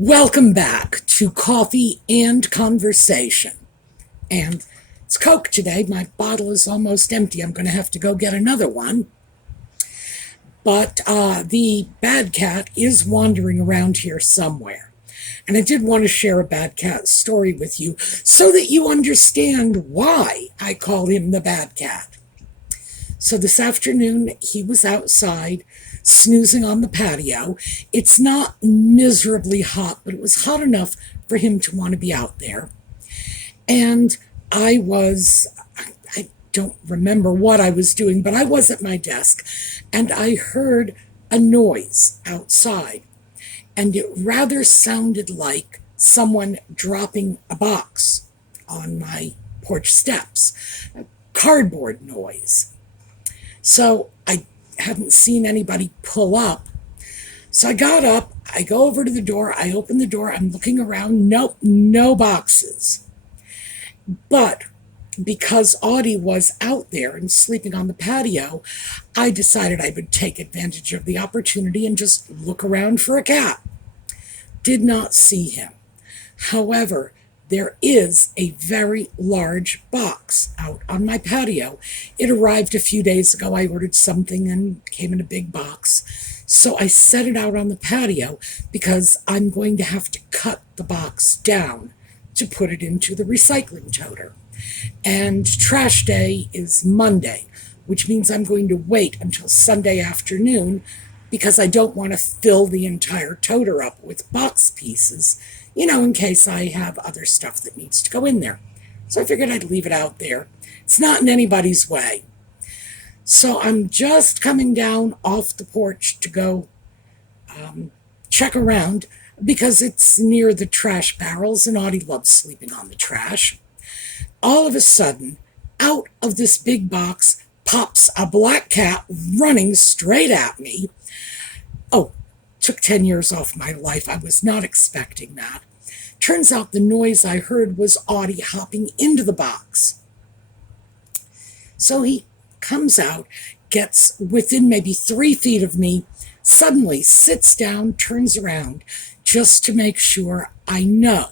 Welcome back to Coffee and Conversation. And it's Coke today. My bottle is almost empty. I'm going to have to go get another one. But the bad cat is wandering around here somewhere. And I did want to share a bad cat story with you so that you understand why I call him the bad cat. So this afternoon, he was outside snoozing on the patio. It's not miserably hot, but it was hot enough for him to want to be out there. And I don't remember what I was doing, but I was at my desk, and I heard a noise outside. And it rather sounded like someone dropping a box on my porch steps. A cardboard noise. So I hadn't seen anybody pull up. So I got up, I go over to the door, I open the door, I'm looking around, nope, no boxes. But because Audie was out there and sleeping on the patio, I decided I would take advantage of the opportunity and just look around for a cat. Did not see him. However, there is a very large box out on my patio. It arrived a few days ago. I ordered something and came in a big box. So I set it out on the patio because I'm going to have to cut the box down to put it into the recycling toter. And trash day is Monday, which means I'm going to wait until Sunday afternoon because I don't want to fill the entire toter up with box pieces, in case I have other stuff that needs to go in there. So I figured I'd leave it out there. It's not in anybody's way. So I'm just coming down off the porch to go check around because it's near the trash barrels and Audie loves sleeping on the trash. All of a sudden, out of this big box pops a black cat running straight at me. Oh, took 10 years off my life. I was not expecting that. Turns out the noise I heard was Audie hopping into the box. So he comes out, gets within maybe 3 feet of me, suddenly sits down, turns around, just to make sure I know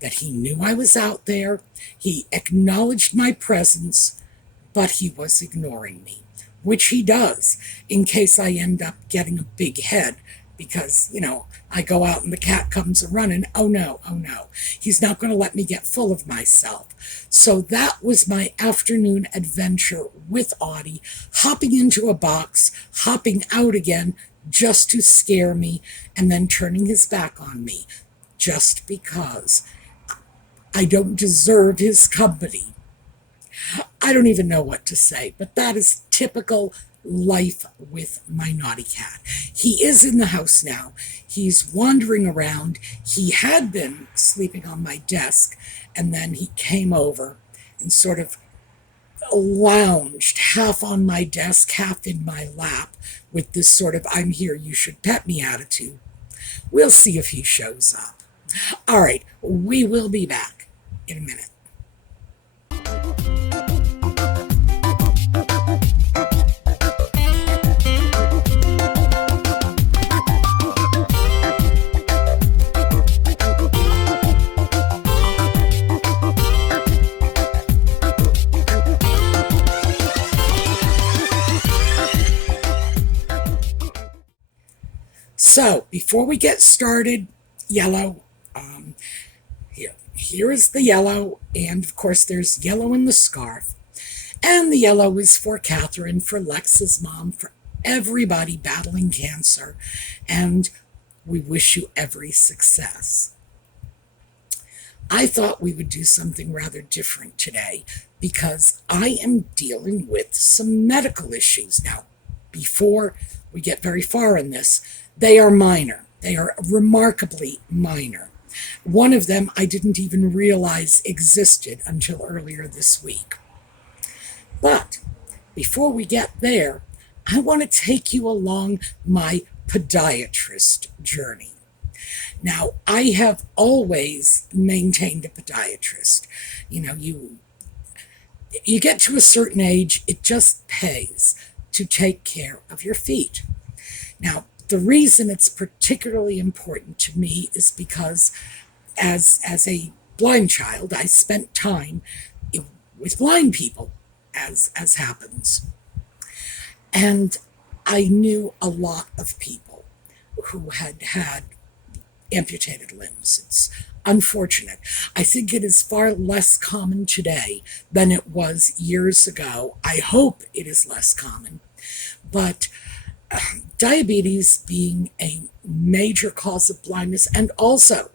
that he knew I was out there. He acknowledged my presence, but he was ignoring me, which he does in case I end up getting a big head because, I go out and the cat comes a-running. Oh no, he's not going to let me get full of myself. So that was my afternoon adventure with Audie, hopping into a box, hopping out again just to scare me, and then turning his back on me just because I don't deserve his company. I don't even know what to say, but that is typical life with my naughty cat. He is in the house now. He's wandering around. He had been sleeping on my desk, and then he came over and sort of lounged half on my desk, half in my lap with this sort of I'm here, you should pet me attitude. We'll see if he shows up. All right, we will be back in a minute. So, before we get started, yellow, here is the yellow, and of course there's yellow in the scarf. And the yellow is for Catherine, for Lex's mom, for everybody battling cancer, and we wish you every success. I thought we would do something rather different today because I am dealing with some medical issues. Now, before we get very far in this, they are minor. They are remarkably minor. One of them I didn't even realize existed until earlier this week. But before we get there, I want to take you along my podiatrist journey. Now, I have always maintained a podiatrist. You get to a certain age, it just pays to take care of your feet. Now, The reason it's particularly important to me is because as a blind child, I spent time with blind people, as happens. And I knew a lot of people who had had amputated limbs. It's unfortunate. I think it is far less common today than it was years ago. I hope it is less common. But diabetes being a major cause of blindness and also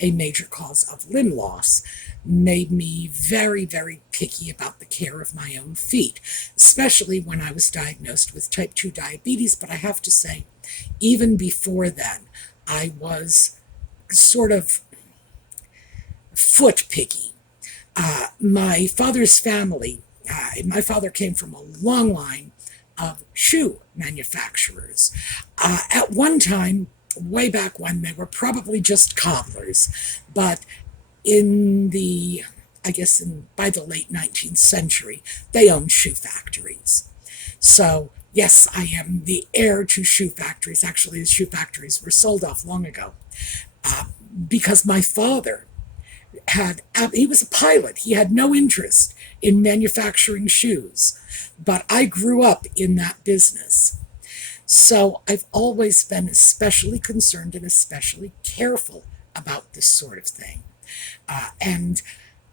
a major cause of limb loss made me very, very picky about the care of my own feet, especially when I was diagnosed with type 2 diabetes. But I have to say, even before then, I was sort of foot picky. My father's family, my father came from a long line of shoe manufacturers. At one time, way back when, they were probably just cobblers, but by the late 19th century, they owned shoe factories. So yes, I am the heir to shoe factories. Actually, the shoe factories were sold off long ago, because my father he was a pilot. He had no interest in manufacturing shoes, but I grew up in that business. So I've always been especially concerned and especially careful about this sort of thing. And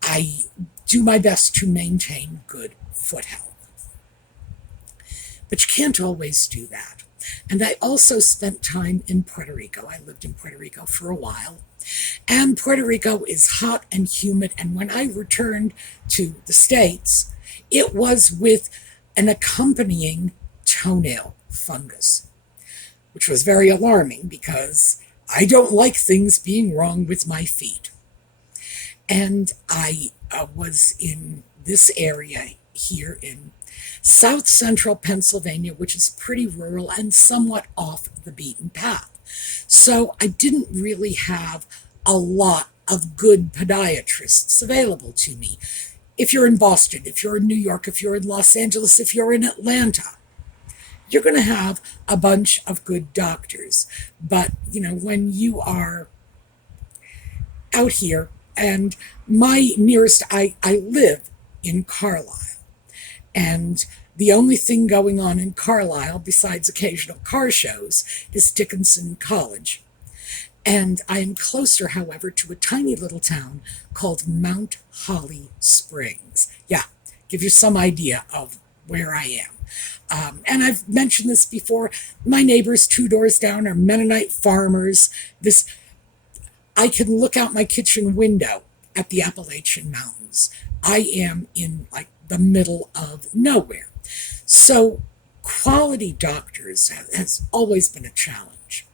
I do my best to maintain good foot health. But you can't always do that. And I also spent time in Puerto Rico. I lived in Puerto Rico for a while. And Puerto Rico is hot and humid. And when I returned to the States, it was with an accompanying toenail fungus, which was very alarming because I don't like things being wrong with my feet. And I was in this area here in South Central Pennsylvania, which is pretty rural and somewhat off the beaten path. So I didn't really have a lot of good podiatrists available to me. If you're in Boston, if you're in New York, if you're in Los Angeles, if you're in Atlanta, you're going to have a bunch of good doctors. But, when you are out here, and my nearest, I live in Carlisle, and the only thing going on in Carlisle, besides occasional car shows, is Dickinson College. And I am closer, however, to a tiny little town called Mount Holly Springs. Yeah, give you some idea of where I am. And I've mentioned this before. My neighbors 2 doors down are Mennonite farmers. I can look out my kitchen window at the Appalachian Mountains. I am in the middle of nowhere. So quality doctors has always been a challenge.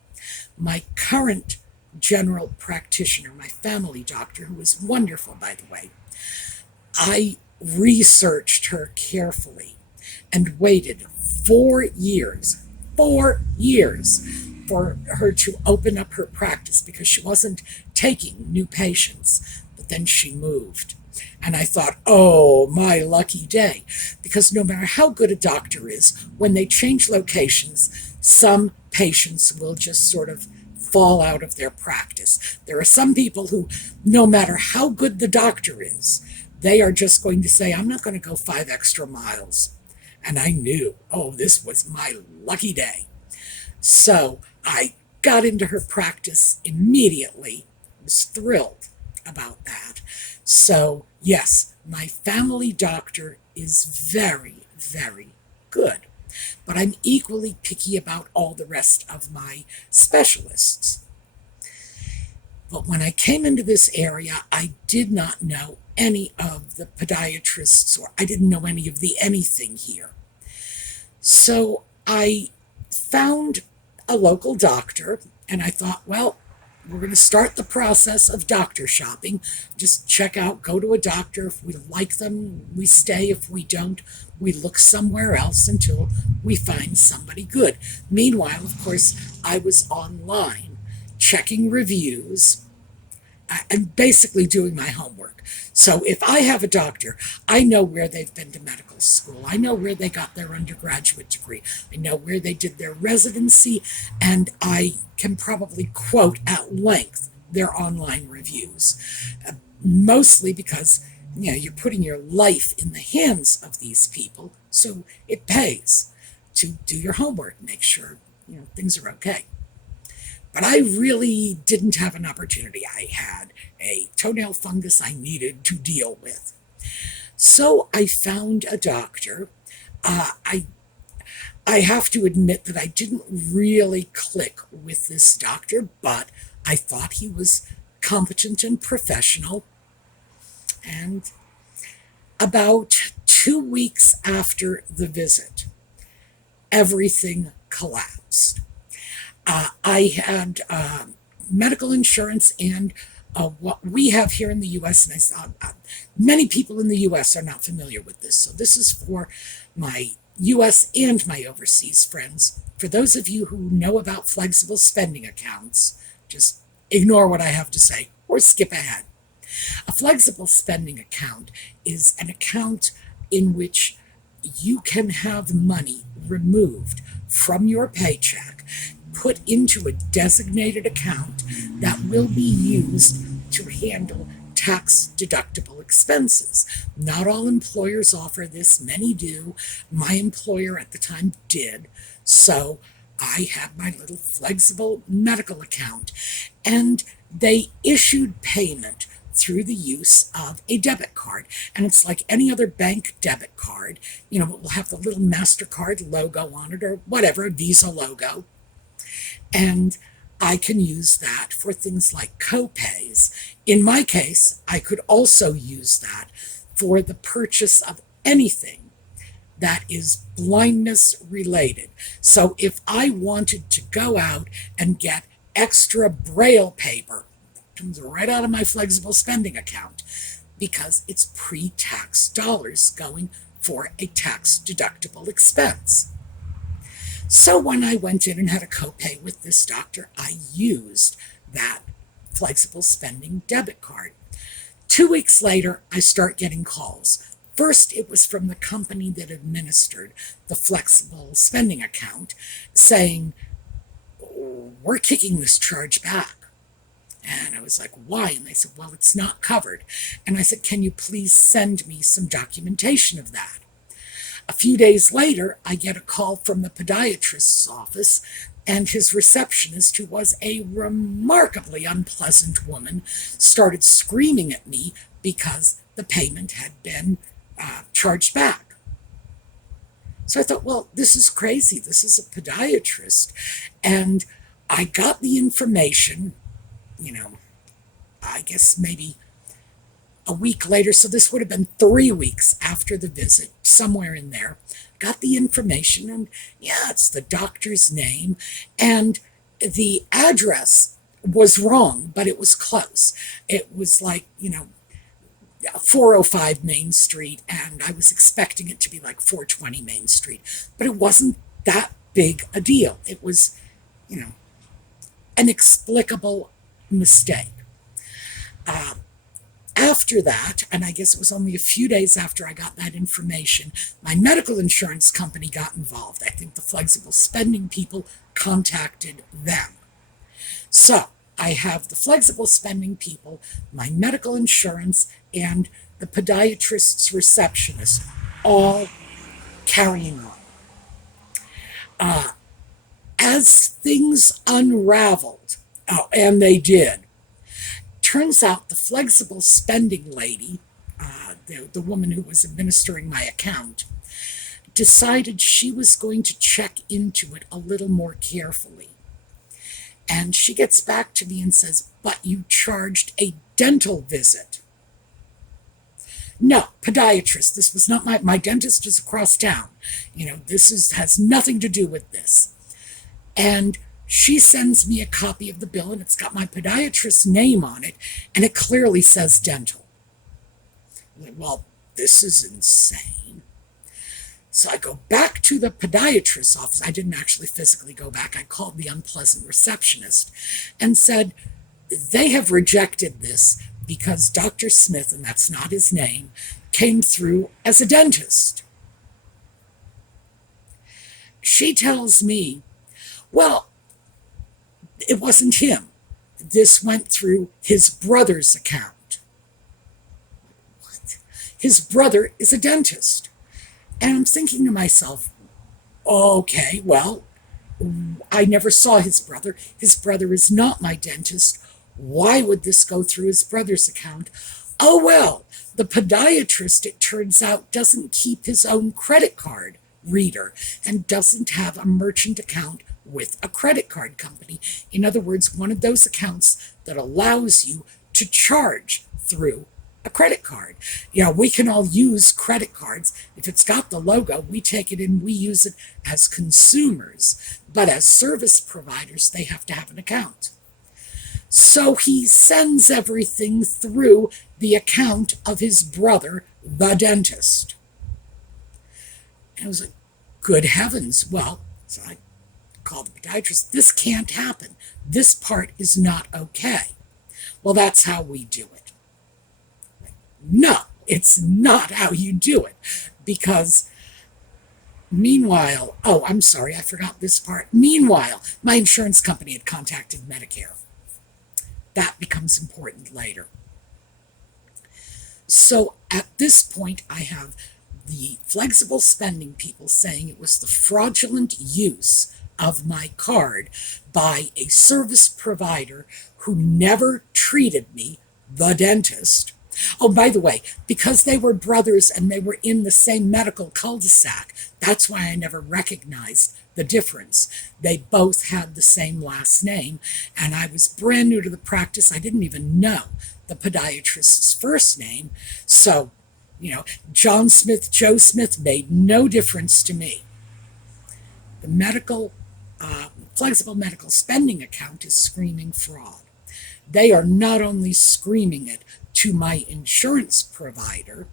My current general practitioner, my family doctor, who is wonderful, by the way, I researched her carefully and waited 4 years for her to open up her practice because she wasn't taking new patients. But then she moved. And I thought, oh, my lucky day. Because no matter how good a doctor is, when they change locations, some patients will just sort of fall out of their practice. There are some people who, no matter how good the doctor is, they are just going to say, I'm not going to go 5 extra miles. And I knew, oh, this was my lucky day. So I got into her practice immediately. I was thrilled about that. So yes, my family doctor is very, very good. But I'm equally picky about all the rest of my specialists. But when I came into this area, I did not know any of the podiatrists, or I didn't know any of the anything here. So I found a local doctor, and I thought, well, we're going to start the process of doctor shopping. Just check out, go to a doctor. If we like them, we stay. If we don't, we look somewhere else until we find somebody good. Meanwhile, of course, I was online checking reviews I'm basically doing my homework. So if I have a doctor, I know where they've been to medical school. I know where they got their undergraduate degree. I know where they did their residency, and I can probably quote at length their online reviews. Mostly because, you're putting your life in the hands of these people, so it pays to do your homework, make sure, things are okay. But I really didn't have an opportunity. I had a toenail fungus I needed to deal with. So I found a doctor. I have to admit that I didn't really click with this doctor, but I thought he was competent and professional. And about 2 weeks after the visit, everything collapsed. I had medical insurance, and what we have here in the U.S., and I saw many people in the U.S. are not familiar with this, so this is for my U.S. and my overseas friends. For those of you who know about flexible spending accounts, just ignore what I have to say or skip ahead. A flexible spending account is an account in which you can have money removed from your paycheck, put into a designated account that will be used to handle tax-deductible expenses. Not all employers offer this. Many do. My employer at the time did. So I had my little flexible medical account, and they issued payment through the use of a debit card. And it's like any other bank debit card. It will have the little MasterCard logo on it, or whatever, a Visa logo. And I can use that for things like co-pays. In my case, I could also use that for the purchase of anything that is blindness related. So if I wanted to go out and get extra Braille paper, it comes right out of my flexible spending account, because it's pre-tax dollars going for a tax-deductible expense. So when I went in and had a copay with this doctor, I used that flexible spending debit card. 2 weeks later, I start getting calls. First, it was from the company that administered the flexible spending account saying, we're kicking this charge back. And I was like, why? And they said, well, it's not covered. And I said, can you please send me some documentation of that? A few days later, I get a call from the podiatrist's office, and his receptionist, who was a remarkably unpleasant woman, started screaming at me because the payment had been charged back. So I thought, well, this is crazy. This is a podiatrist. And I got the information, I guess maybe a week later, so this would have been 3 weeks after the visit, somewhere in there. Got the information, and yeah, it's the doctor's name, and the address was wrong, but it was close. It was like, 405 Main Street, and I was expecting it to be like 420 Main Street, but it wasn't that big a deal. It was, an inexplicable mistake. After that, and I guess it was only a few days after I got that information, my medical insurance company got involved. I think the flexible spending people contacted them. So I have the flexible spending people, my medical insurance, and the podiatrist's receptionist all carrying on. As things unraveled, and they did, turns out the flexible spending lady, the woman who was administering my account, decided she was going to check into it a little more carefully. And she gets back to me and says, but you charged a dental visit. No, podiatrist. This was not my dentist is across town. This has nothing to do with this. And she sends me a copy of the bill, and it's got my podiatrist's name on it, and it clearly says dental. I'm like, well, this is insane. So I go back to the podiatrist's office. I didn't actually physically go back. I called the unpleasant receptionist and said, they have rejected this because Dr. Smith, and that's not his name, came through as a dentist. She tells me, well, it wasn't him. This went through his brother's account. What? His brother is a dentist. And I'm thinking to myself, okay, well, I never saw his brother. His brother is not my dentist. Why would this go through his brother's account? Oh, well, the podiatrist, it turns out, doesn't keep his own credit card reader and doesn't have a merchant account with a credit card company. In other words, one of those accounts that allows you to charge through a credit card. You know, we can all use credit cards. If it's got the logo, we take it in, we use it as consumers. But as service providers, they have to have an account. So he sends everything through the account of his brother, the dentist. And I was like, good heavens. Well, so I called the podiatrist. This can't happen. This part is not okay. Well, that's how we do it. No, it's not how you do it. Because meanwhile, oh, I'm sorry, I forgot this part. Meanwhile, my insurance company had contacted Medicare. That becomes important later. So at this point, I have the flexible spending people saying it was the fraudulent use of my card by a service provider who never treated me, the dentist. Oh, by the way, because they were brothers and they were in the same medical cul-de-sac, that's why I never recognized the difference. They both had the same last name, and I was brand new to the practice. I didn't even know the podiatrist's first name. So, you know, John Smith, Joe Smith made no difference to me. The flexible medical spending account is screaming fraud. They are not only screaming it to my insurance provider,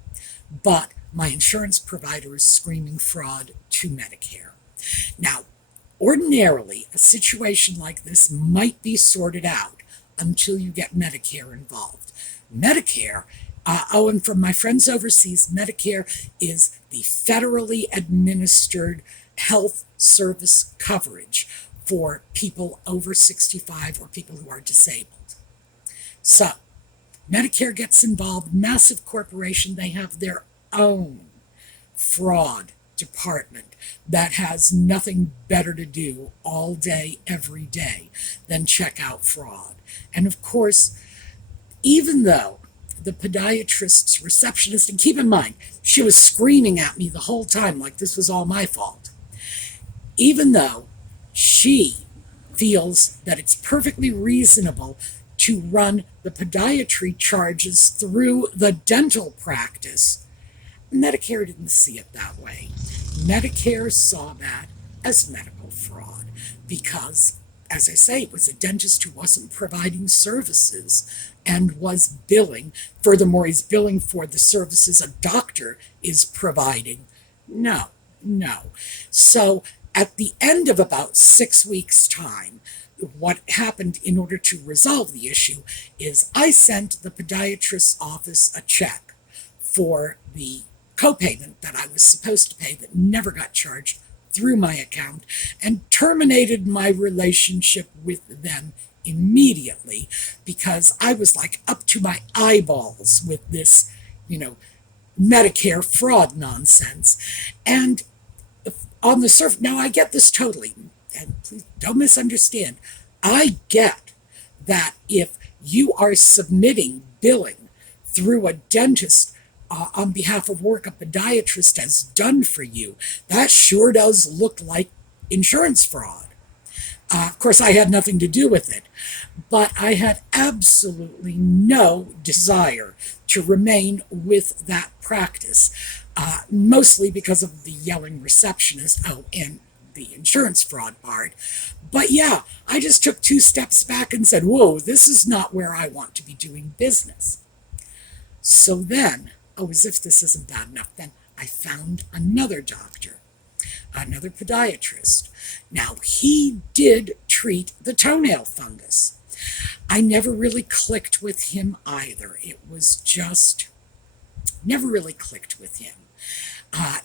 but my insurance provider is screaming fraud to Medicare. Now, ordinarily, a situation like this might be sorted out until you get Medicare involved. Medicare, and from my friends overseas, Medicare is the federally administered health service coverage for people over 65 or people who are disabled. So, Medicare gets involved, massive corporation, they have their own fraud department that has nothing better to do all day, every day, than check out fraud. And of course, even though the podiatrist's receptionist, and keep in mind, she was screaming at me the whole time like this was all my fault, even though she feels that it's perfectly reasonable to run the podiatry charges through the dental practice, Medicare didn't see it that way. Medicare saw that as medical fraud because, as I say, it was a dentist who wasn't providing services and was billing. Furthermore, he's billing for the services a doctor is providing. No. So at the end of about 6 weeks' time, what happened in order to resolve the issue is I sent the podiatrist's office a check for the copayment that I was supposed to pay that never got charged through my account and terminated my relationship with them immediately because I was like up to my eyeballs with this, Medicare fraud nonsense. And on the surface, now I get this totally, and please don't misunderstand. I get that if you are submitting billing through a dentist on behalf of work a podiatrist has done for you, that sure does look like insurance fraud. Of course, I had nothing to do with it, but I had absolutely no desire to remain with that practice, mostly because of the yelling receptionist, and the insurance fraud part. But yeah, I just took 2 steps back and said, whoa, this is not where I want to be doing business. So then, as if this isn't bad enough, then I found another doctor, another podiatrist. Now, he did treat the toenail fungus. I never really clicked with him either. It was just never really clicked with him.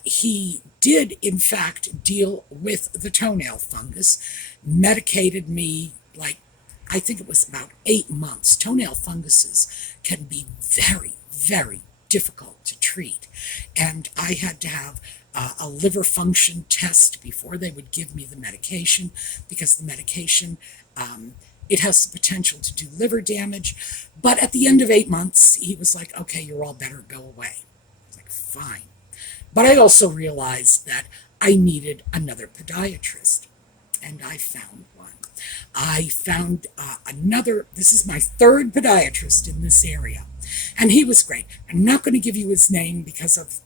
He did, in fact, deal with the toenail fungus, medicated me like, I think it was about 8 months. Toenail funguses can be very, very difficult to treat. And I had to have a liver function test before they would give me the medication, because the medication, it has the potential to do liver damage. But at the end of 8 months, he was like, okay, you're all better, go away. I was like, fine. But I also realized that I needed another podiatrist, and I found one. I found another, this is my third podiatrist in this area, and he was great. I'm not going to give you his name because of,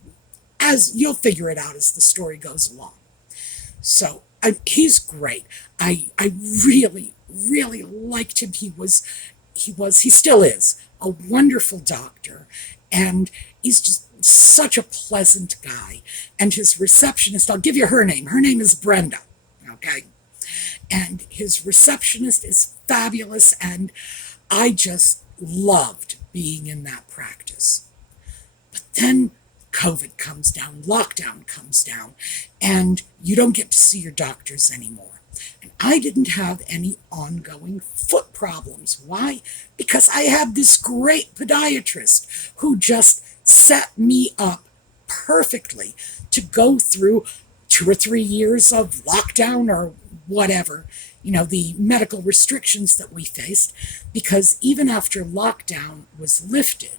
as you'll figure it out as the story goes along. So he's great. I really, really liked him. He still is a wonderful doctor, and he's just such a pleasant guy. And his receptionist, I'll give you her name. Her name is Brenda, okay? And his receptionist is fabulous, and I just loved being in that practice. But then COVID comes down, lockdown comes down, and you don't get to see your doctors anymore. And I didn't have any ongoing foot problems. Why? Because I had this great podiatrist who just set me up perfectly to go through 2 or 3 years of lockdown or whatever, the medical restrictions that we faced, because even after lockdown was lifted,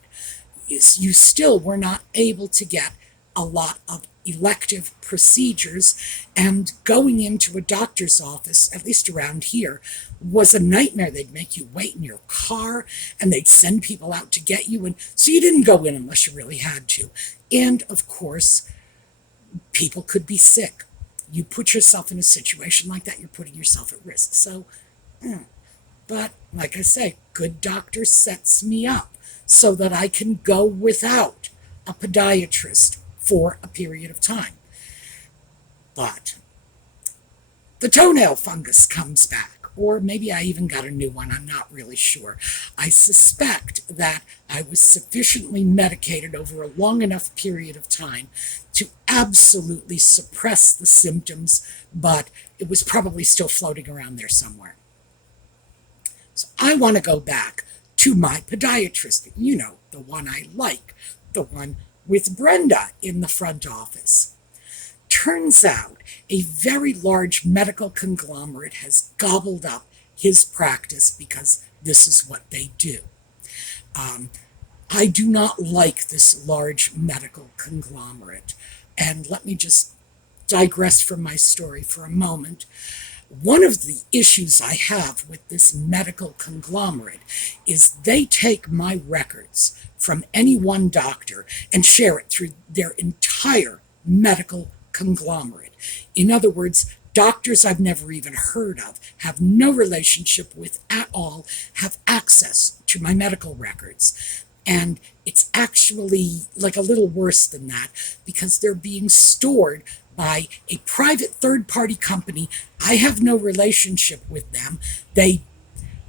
you still were not able to get a lot of elective procedures, and going into a doctor's office, at least around here, was a nightmare. They'd make you wait in your car, and they'd send people out to get you, and so you didn't go in unless you really had to. And of course, people could be sick. You put yourself in a situation like that, you're putting yourself at risk. So, but like I say, good doctor sets me up so that I can go without a podiatrist for a period of time. But the toenail fungus comes back, or maybe I even got a new one, I'm not really sure. I suspect that I was sufficiently medicated over a long enough period of time to absolutely suppress the symptoms, but it was probably still floating around there somewhere. So I want to go back to my podiatrist, the one I like, the one with Brenda in the front office. Turns out a very large medical conglomerate has gobbled up his practice because this is what they do. I do not like this large medical conglomerate. And let me just digress from my story for a moment. One of the issues I have with this medical conglomerate is they take my records from any one doctor and share it through their entire medical conglomerate. In other words, doctors I've never even heard of, have no relationship with at all, have access to my medical records. And it's actually like a little worse than that, because they're being stored by a private third-party company. I have no relationship with them. They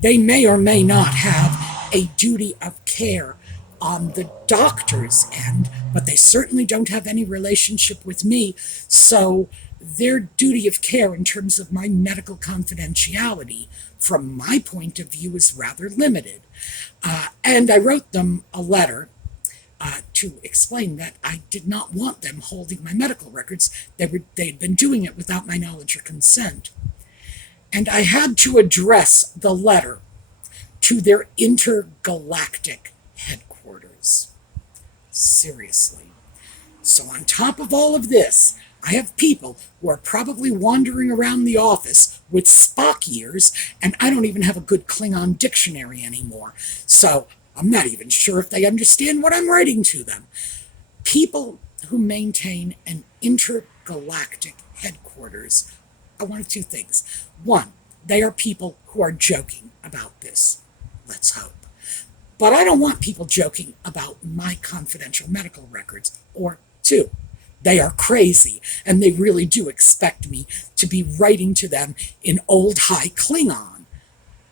may or may not have a duty of care on the doctor's end, but they certainly don't have any relationship with me. So their duty of care in terms of my medical confidentiality, from my point of view, is rather limited. And I wrote them a letter to explain that I did not want them holding my medical records. They had been doing it without my knowledge or consent. And I had to address the letter to their Intergalactic headquarters. Seriously. So on top of all of this, I have people who are probably wandering around the office with Spock ears, and I don't even have a good Klingon dictionary anymore. So I'm not even sure if they understand what I'm writing to them. People who maintain an intergalactic headquarters are one of two things. One, they are people who are joking about this. Let's hope. But I don't want people joking about my confidential medical records. Or two, they are crazy, and they really do expect me to be writing to them in old high Klingon.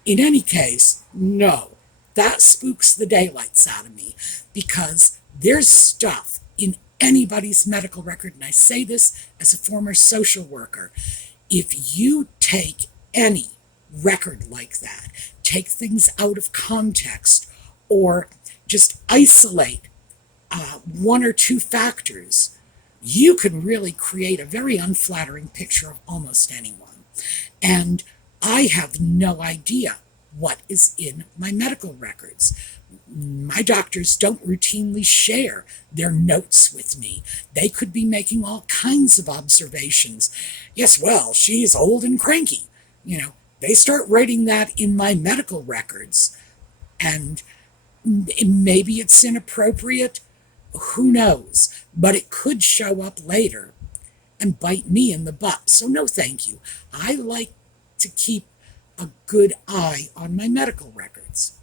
In any case, no, that spooks the daylights out of me, because there's stuff in anybody's medical record, and I say this as a former social worker. If you take any record like that, take things out of context, or just isolate one or two factors, you can really create a very unflattering picture of almost anyone. And I have no idea what is in my medical records. My doctors don't routinely share their notes with me. They could be making all kinds of observations. Yes, well, she's old and cranky. They start writing that in my medical records, and maybe it's inappropriate. Who knows? But it could show up later and bite me in the butt. So no, thank you. I like to keep a good eye on my medical records.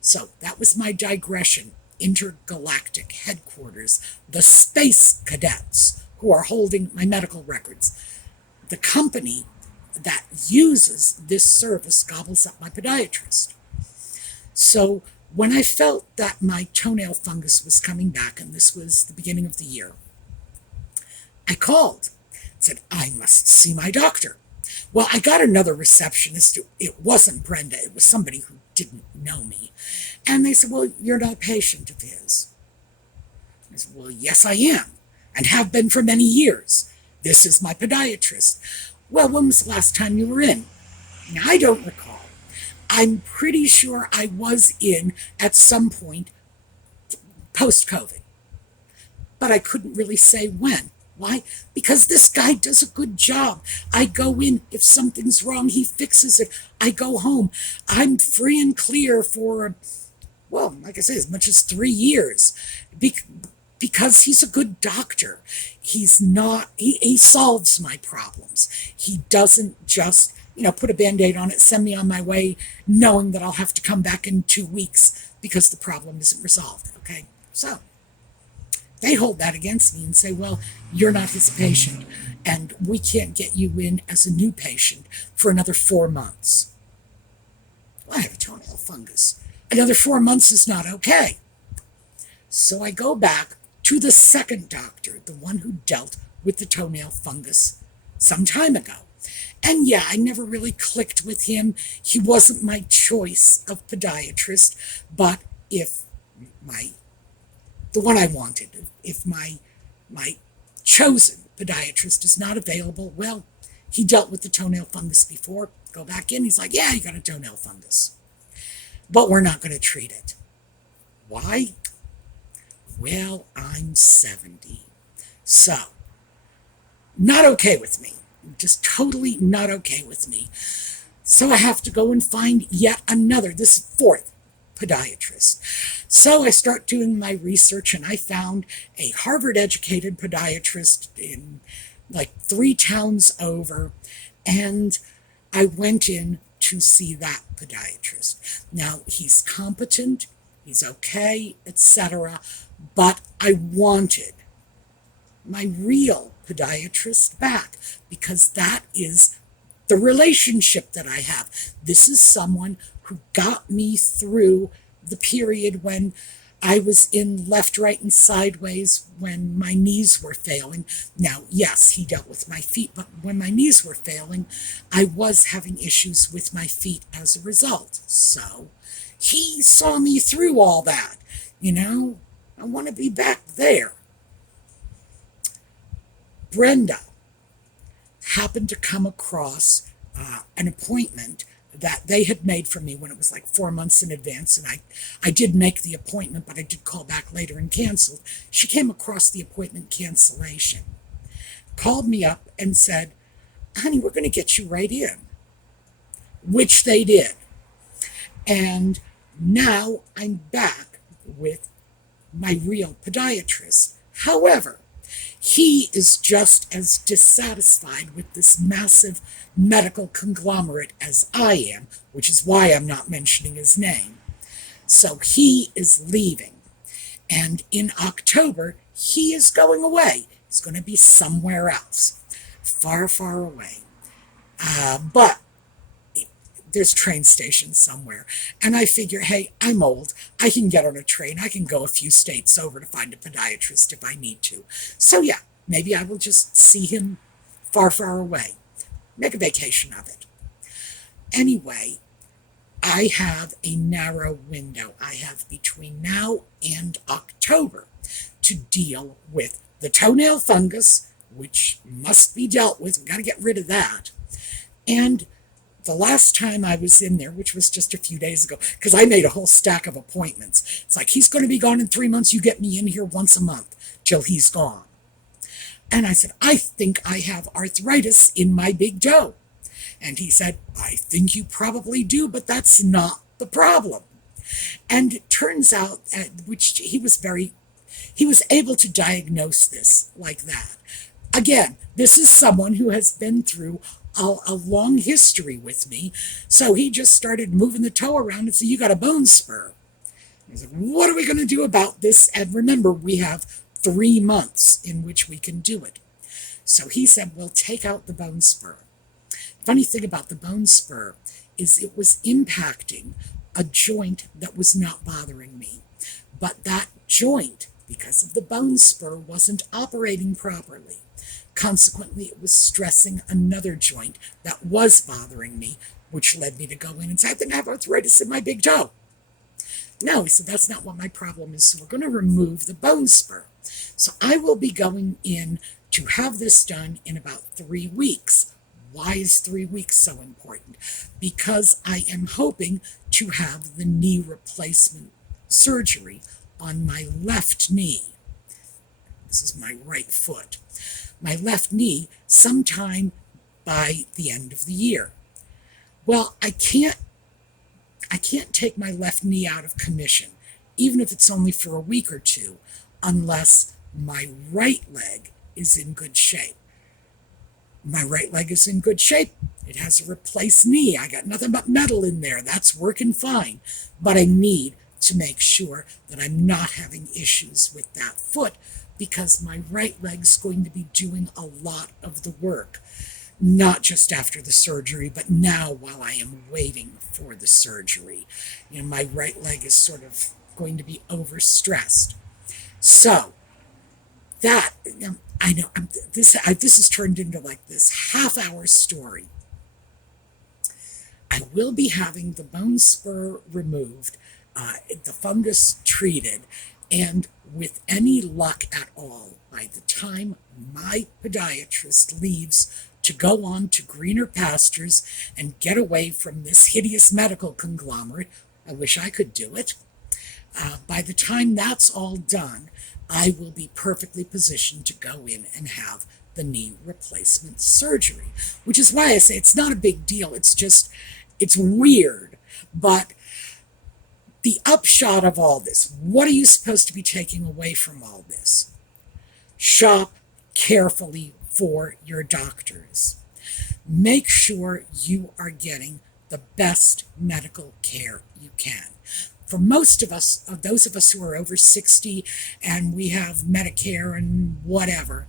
So that was my digression. Intergalactic headquarters, the space cadets who are holding my medical records. The company that uses this service gobbles up my podiatrist. So when I felt that my toenail fungus was coming back, and this was the beginning of the year, I called, said, I must see my doctor. Well, I got another receptionist. It wasn't Brenda. It was somebody who didn't know me. And they said, well, you're not a patient of his. I said, well, yes, I am, and have been for many years. This is my podiatrist. Well, when was the last time you were in? Now, I don't recall. I'm pretty sure I was in at some point post-COVID, but I couldn't really say when. Why? Because this guy does a good job. I go in, if something's wrong, he fixes it. I go home. I'm free and clear for, well, like I say, as much as 3 years, because he's a good doctor. He's not, he solves my problems. He doesn't just, put a Band-Aid on it, send me on my way, knowing that I'll have to come back in 2 weeks because the problem isn't resolved, okay? So they hold that against me and say, well, you're not his patient, and we can't get you in as a new patient for another 4 months. Well, I have a toenail fungus. Another 4 months is not okay. So I go back to the second doctor, the one who dealt with the toenail fungus some time ago. And yeah, I never really clicked with him. He wasn't my choice of podiatrist, but if the one I wanted, if my chosen podiatrist is not available, well, he dealt with the toenail fungus before. Go back in, he's like, yeah, you got a toenail fungus, but we're not going to treat it. Why? Well, I'm 70. So, not okay with me. Just totally not okay with me. So I have to go and find yet another, this fourth podiatrist. So I start doing my research, and I found a Harvard-educated podiatrist in like 3 towns over, and I went in to see that podiatrist. Now, he's competent, he's okay, etc., but I wanted my real podiatrist back, because that is the relationship that I have. This is someone who got me through the period when I was in left, right, and sideways when my knees were failing. Now, yes, he dealt with my feet, but when my knees were failing, I was having issues with my feet as a result. So he saw me through all that. I want to be back there. Brenda happened to come across an appointment that they had made for me when it was like 4 months in advance, and I did make the appointment, but I did call back later and canceled. She came across the appointment cancellation, called me up and said, honey, we're going to get you right in, which they did. And now I'm back with my real podiatrist. However, he is just as dissatisfied with this massive medical conglomerate as I am, which is why I'm not mentioning his name. So he is leaving. And in October, he is going away. He's going to be somewhere else, far, far away. But there's train stations somewhere. And I figure, hey, I'm old. I can get on a train. I can go a few states over to find a podiatrist if I need to. So yeah, maybe I will just see him far, far away. Make a vacation of it. Anyway, I have a narrow window. I have between now and October to deal with the toenail fungus, which must be dealt with. We've got to get rid of that. And the last time I was in there, which was just a few days ago, because I made a whole stack of appointments. It's like, he's going to be gone in 3 months. You get me in here once a month till he's gone. And I said, I think I have arthritis in my big toe. And he said, I think you probably do, but that's not the problem. And it turns out, which he was able to diagnose this like that. Again, this is someone who has been through a long history with me. So he just started moving the toe around and said, you got a bone spur. I was like, what are we going to do about this? And remember, we have 3 months in which we can do it. So he said, we'll take out the bone spur. Funny thing about the bone spur is it was impacting a joint that was not bothering me. But that joint, because of the bone spur, wasn't operating properly. Consequently, it was stressing another joint that was bothering me, which led me to go in and say, I think I have arthritis in my big toe. No, he said, that's not what my problem is, so we're going to remove the bone spur. So I will be going in to have this done in about 3 weeks. Why is 3 weeks so important? Because I am hoping to have the knee replacement surgery on my left knee. This is my right foot. My left knee sometime by the end of the year. Well, I can't take my left knee out of commission, even if it's only for a week or two, unless my right leg is in good shape. My right leg is in good shape. It has a replaced knee. I got nothing but metal in there. That's working fine. But I need to make sure that I'm not having issues with that foot, because my right leg's going to be doing a lot of the work, not just after the surgery, but now while I am waiting for the surgery. You know, my right leg is sort of going to be overstressed. So that, I know, this has turned into like this half-hour story. I will be having the bone spur removed, the fungus treated, and with any luck at all, by the time my podiatrist leaves to go on to greener pastures and get away from this hideous medical conglomerate, I wish I could do it. By the time that's all done, I will be perfectly positioned to go in and have the knee replacement surgery, which is why I say it's not a big deal. It's just, it's weird. But the upshot of all this, what are you supposed to be taking away from all this? Shop carefully for your doctors. Make sure you are getting the best medical care you can. For most of us, those of us who are over 60 and we have Medicare and whatever,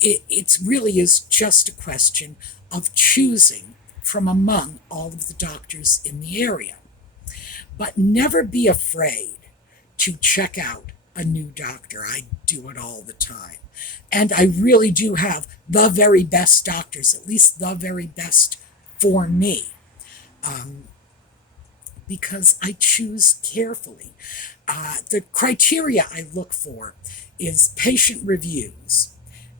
it really is just a question of choosing from among all of the doctors in the area. But never be afraid to check out a new doctor. I do it all the time. And I really do have the very best doctors, at least the very best for me. Because I choose carefully. The criteria I look for is patient reviews.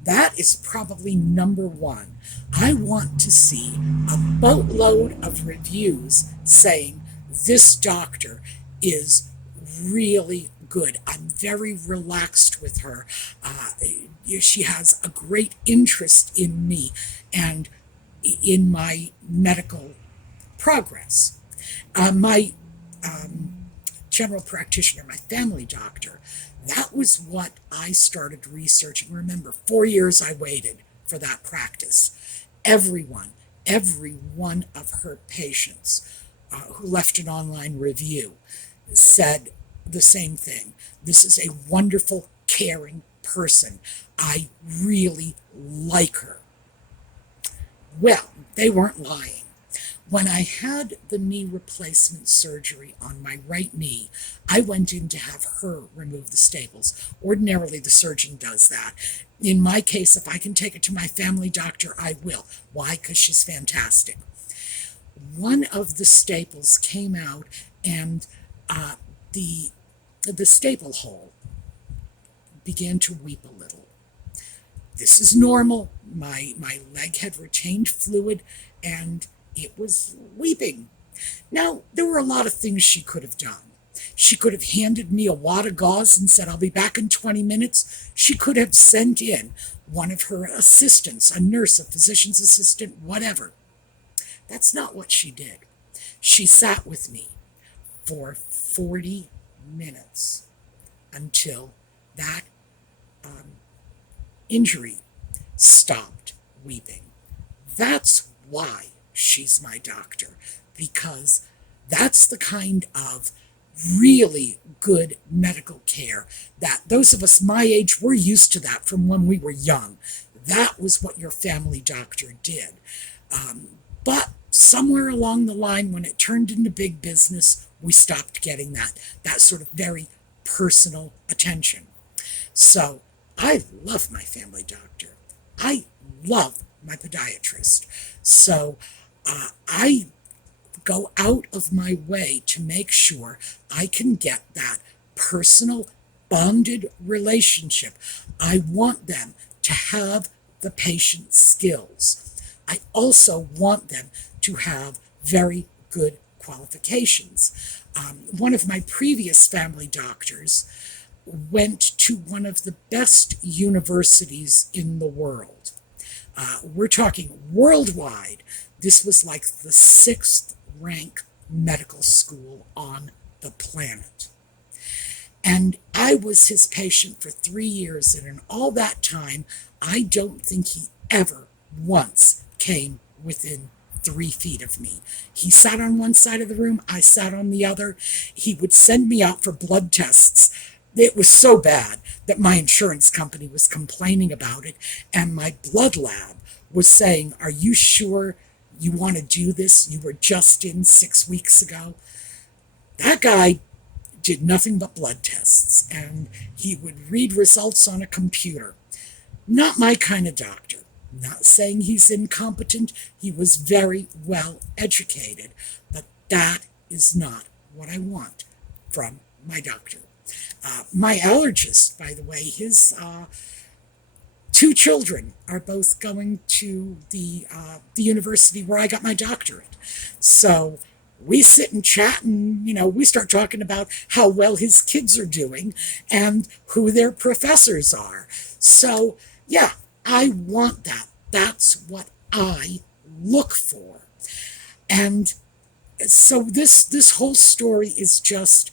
That is probably number one. I want to see a boatload of reviews saying this doctor is really good. I'm very relaxed with her. She has a great interest in me and in my medical progress. My general practitioner, my family doctor, that was what I started researching. Remember, 4 years I waited for that practice. Every one of her patients who left an online review said the same thing. This is a wonderful, caring person. I really like her. Well, they weren't lying. When I had the knee replacement surgery on my right knee, I went in to have her remove the staples. Ordinarily, the surgeon does that. In my case, if I can take it to my family doctor, I will. Why? Because she's fantastic. One of the staples came out, and the staple hole began to weep a little. This is normal. My leg had retained fluid, and it was weeping. Now, there were a lot of things she could have done. She could have handed me a wad of gauze and said, I'll be back in 20 minutes. She could have sent in one of her assistants, a nurse, a physician's assistant, whatever. That's not what she did. She sat with me for 40 minutes until that injury stopped weeping. That's why she's my doctor, because that's the kind of really good medical care that those of us my age, we're used to that from when we were young. That was what your family doctor did. But somewhere along the line, when it turned into big business, we stopped getting that sort of very personal attention. So I love my family doctor. I love my podiatrist. So I go out of my way to make sure I can get that personal bonded relationship. I want them to have the patient skills. I also want them to have very good qualifications. One of my previous family doctors went to one of the best universities in the world. We're talking worldwide. This was like the 6th rank medical school on the planet. And I was his patient for 3 years, and in all that time, I don't think he ever once came within 3 feet of me. He sat on one side of the room, I sat on the other. He would send me out for blood tests. It was so bad that my insurance company was complaining about it, and my blood lab was saying, are you sure you want to do this? You were just in 6 weeks ago. That guy did nothing but blood tests, and he would read results on a computer. Not my kind of doctor. Not saying he's incompetent. He was very well educated, but that is not what I want from my doctor. My allergist, by the way, his 2 children are both going to the university where I got my doctorate. So we sit and chat, and, we start talking about how well his kids are doing and who their professors are. So, yeah, I want that. That's what I look for. And so this whole story is just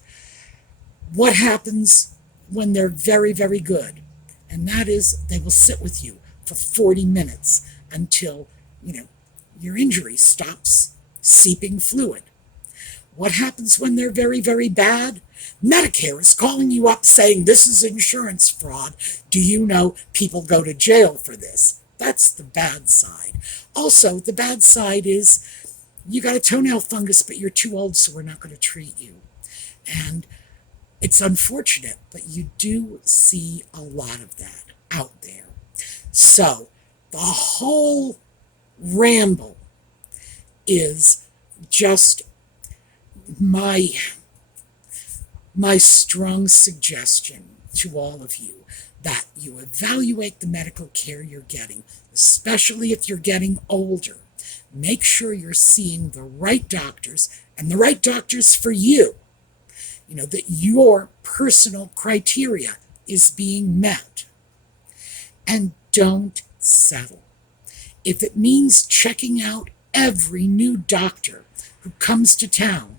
what happens when they're very, very good. And that is, they will sit with you for 40 minutes until, your injury stops seeping fluid. What happens when they're very, very bad? Medicare is calling you up saying this is insurance fraud. Do you know people go to jail for this? That's the bad side. Also, the bad side is you got a toenail fungus, but you're too old, so we're not going to treat you. And it's unfortunate, but you do see a lot of that out there. So the whole ramble is just my strong suggestion to all of you that you evaluate the medical care you're getting, especially if you're getting older. Make sure you're seeing the right doctors and the right doctors for you. That your personal criteria is being met. And don't settle. If it means checking out every new doctor who comes to town,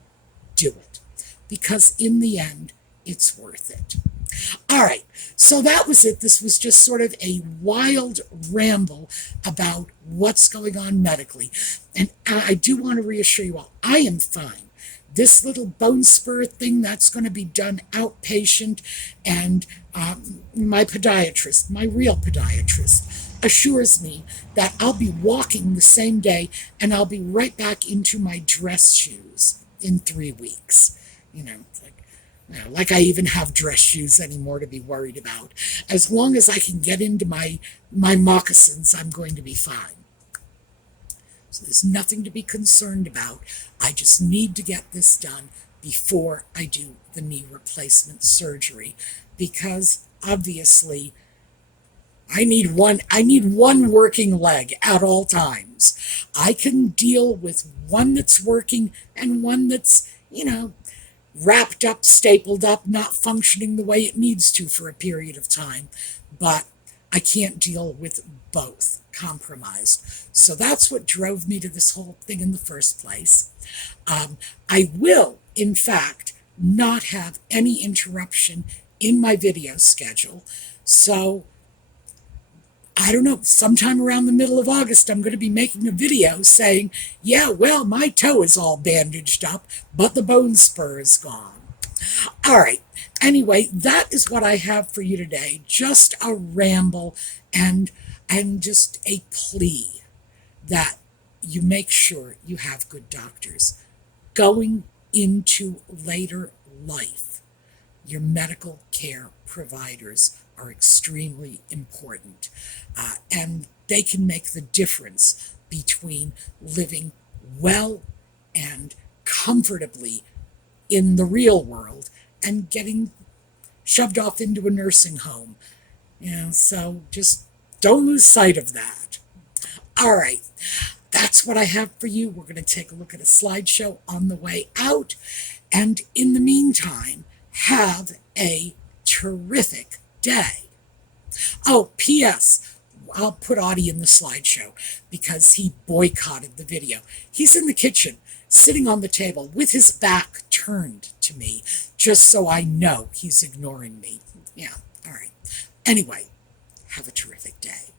do it. Because in the end, it's worth it. All right, so that was it. This was just sort of a wild ramble about what's going on medically. And I do want to reassure you all, I am fine. This little bone spur thing, that's going to be done outpatient, and my podiatrist, my real podiatrist, assures me that I'll be walking the same day and I'll be right back into my dress shoes in 3 weeks. It's like I even have dress shoes anymore to be worried about. As long as I can get into my moccasins, I'm going to be fine. So there's nothing to be concerned about. I just need to get this done before I do the knee replacement surgery, because obviously I need one working leg at all times. I can deal with one that's working and one that's, wrapped up, stapled up, not functioning the way it needs to for a period of time. But I can't deal with both compromised. So that's what drove me to this whole thing in the first place. I will, in fact, not have any interruption in my video schedule. So I don't know, sometime around the middle of August, I'm going to be making a video saying, yeah, well, my toe is all bandaged up, but the bone spur is gone. All right. Anyway, that is what I have for you today. Just a ramble and just a plea that you make sure you have good doctors. Going into later life, your medical care providers are extremely important, and they can make the difference between living well and comfortably in the real world and getting shoved off into a nursing home. So just don't lose sight of that. All right, that's what I have for you. We're going to take a look at a slideshow on the way out, and in the meantime, have a terrific day. Oh, P.S. I'll put Audie in the slideshow because he boycotted the video. He's in the kitchen, sitting on the table with his back turned to me, just so I know he's ignoring me. Yeah, all right. Anyway, have a terrific day.